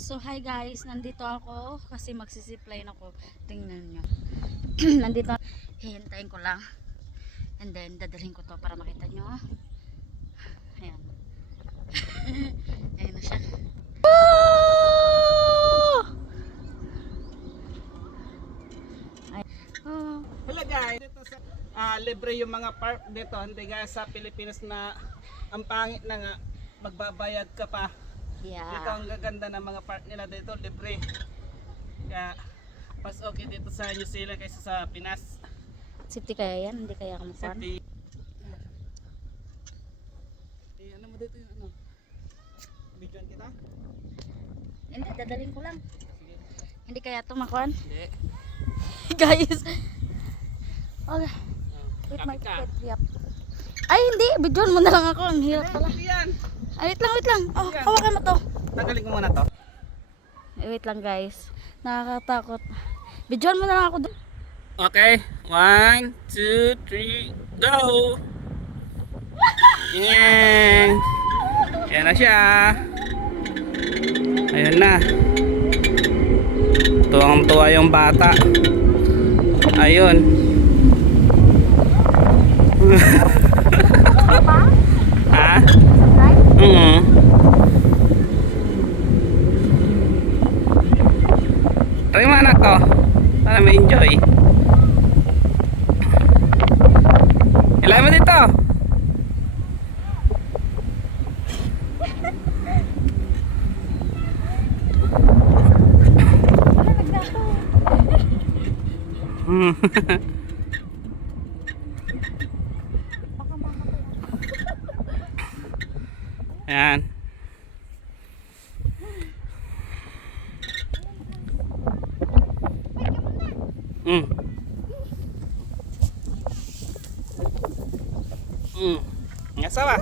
So hi guys, nandito ako kasi magsisipline ako. Tingnan nyo. Nandito, hihintayin ko lang. And then dadalhin ko to para makita nyo. Ayan. Ayan na siya. Oh! Hello guys, dito sa libre yung mga park dito, hindi gaya sa Pilipinas na ang pangit na nga magbabayad ka pa. Yeah. Dito ang gaganda ng mga park nila dito, libre. Kaya mas okay dito sa New Zealand kaysa sa Pinas. Safety kaya yan? Hindi kaya kamukuhan? Safety. Ano mo dito yung ano? Bidyan kita? Hindi, dadalhin ko lang. Sige. Hindi kaya tumakuan? Hindi. Guys. Okay. Wait, my Kapit ka. yep. Ay, hindi. Bidyon mo na lang ako. Ang hirap pala. Hindi yan. Ay, wait lang. Oh, Yan. hawakan mo to. Tanggalin ko muna to. Ay, wait lang guys. Nakakatakot. Bidyon mo na lang ako doon. Okay, 1, 2, 3, go! Yan! Yan na siya! Ayan na! Tuwang-tuwa yung bata. Ayun! Ha? Try mo anak ko para ma-enjoy. Ilay mo dito. Ayan. Nga sawa.